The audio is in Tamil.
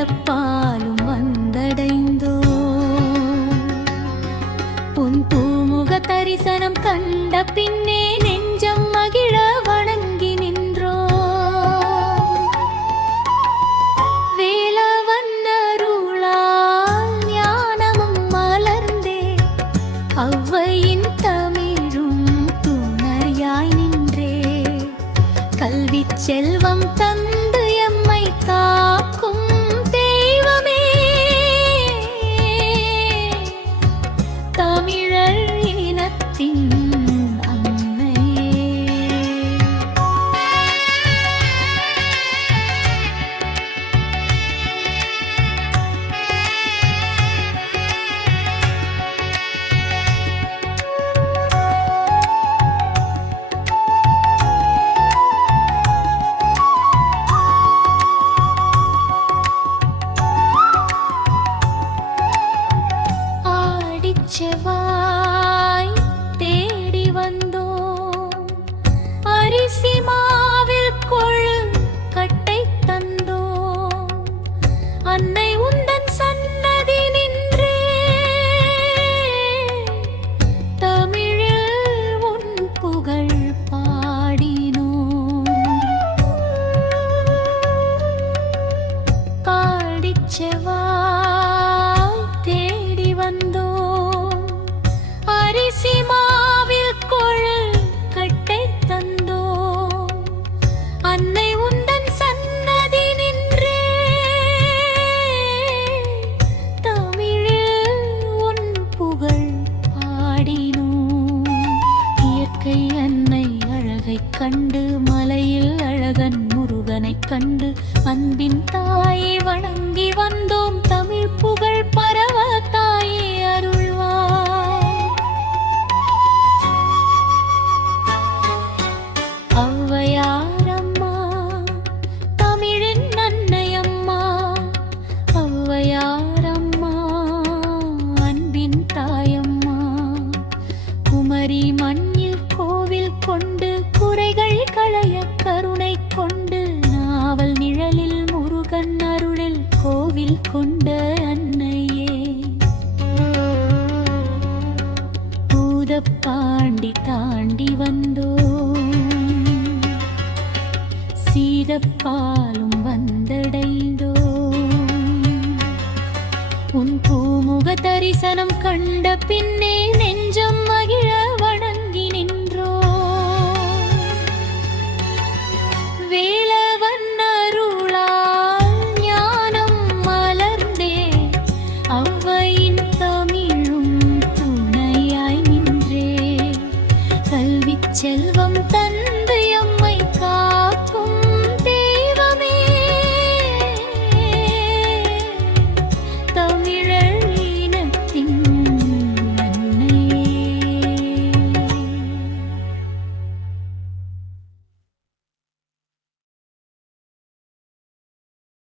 சீதப்பாலும் வந்தடைந்தோ உன் பூமுக தரிசனம் கண்ட பின்னே நெஞ்சம் மகிழ வணங்கி நின்றோ வேலவன்னருளால் ஞானமும் மலர்ந்தே ஔவையின் தமிழும் துணையாய் நின்றே கல்வி செல்வம் தந்து எம்மை காக்கும் தெய்வமே தமிழர் இனத்தின் செவ்வாய் தேடி வந்தோம் அரிசி மாவில் கொழு கட்டை தந்தோம் அன்னை உந்தன் சன்னதி நின்றே தமிழில் உன் புகழ் பாடினோம் காடிச் செவ்வாய் தேடி வந்தோம் அரிசி மாவில் கொழு கட்டை தந்தோம் அன்னை உந்தன் சன்னதி நின்றே தமிழில் உன் புகழ் பாடினோம் இயற்கை அன்னை அழகைக் கண்டு மலையில் அழகன் முருகனைக் கண்டு அன்பின் தாயை வணங்கி வந்தோம் தமிழ் புகழ் பரவ தாயே அருள்வாய் ஔவையாரம்மா தமிழின் அன்னையம்மா ஔவையாரம்மா அன்பின் தாயம்மா குமரி மண்ணில் கோவில் கொண்டு குறைகள் களைய கருணை கொண்டு நாவல் நிழலில் முருகன் அருளில் கோவில் கொண்ட அன்னையே பூதப்பாண்டி தாண்டி வந்தோ சீதப்பாலும் வந்தடைந்தோ உன் பூமுக தரிசனம் கண்ட பின்னே நெஞ்சம் மகிழ வணங்கி நின்றோ வேலவன்னருளால் ஞானம் மலர்ந்தே ஔவையின் தமிழும் துணையாய் நின்றே கல்வி செல்வ